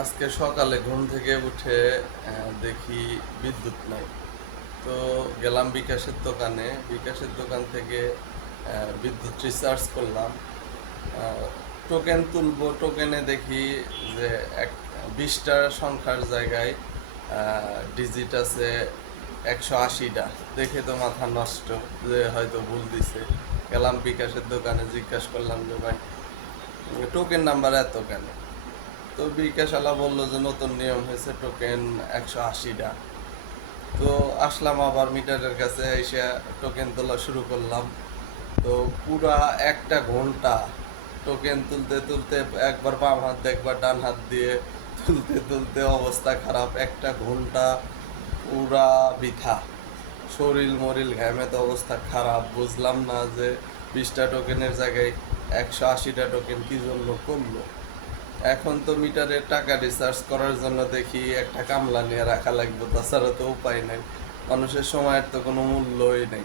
আজকে সকালে ঘুম থেকে উঠে দেখি বিদ্যুৎ নাই। তো গেলাম বিকাশের দোকান থেকে বিদ্যুৎ রিচার্জ করলাম। টোকেন তুলবো, টোকেনে দেখি যে 20টা সংখ্যার জায়গায় ডিজিট আছে 180টা। দেখে তো মাথা নষ্ট, যে হয়তো ভুল দিছে। গেলাম বিকাশের দোকানে, জিজ্ঞাসা করলাম যে ভাই, টোকেন নাম্বার এত কেন? তো বিকাশালা বললো যে নতুন নিয়ম হয়েছে, টোকেন 180টা। তো আসলাম আবার মিটারের কাছে, এসে টোকেন তোলা শুরু করলাম। তো পুরা একটা ঘন্টা টোকেন তুলতে তুলতে, একবার বাম হাত দিয়ে একবার ডান হাত দিয়ে তুলতে তুলতে অবস্থা খারাপ। একটা ঘন্টা পুরা বৃথা, শরীর মরিল ঘামে তো অবস্থা খারাপ। বুঝলাম না যে 20টা টোকেনের জায়গায় 180টা টোকেন কি জন্য করলো। এখন তো মিটারের টাকা রিচার্জ করার জন্য দেখি একটা কামলা নিয়ে রাখা লাগবে, তাছাড়া তো উপায় নেই। মানুষের সময়ের তো কোনো মূল্যই নেই।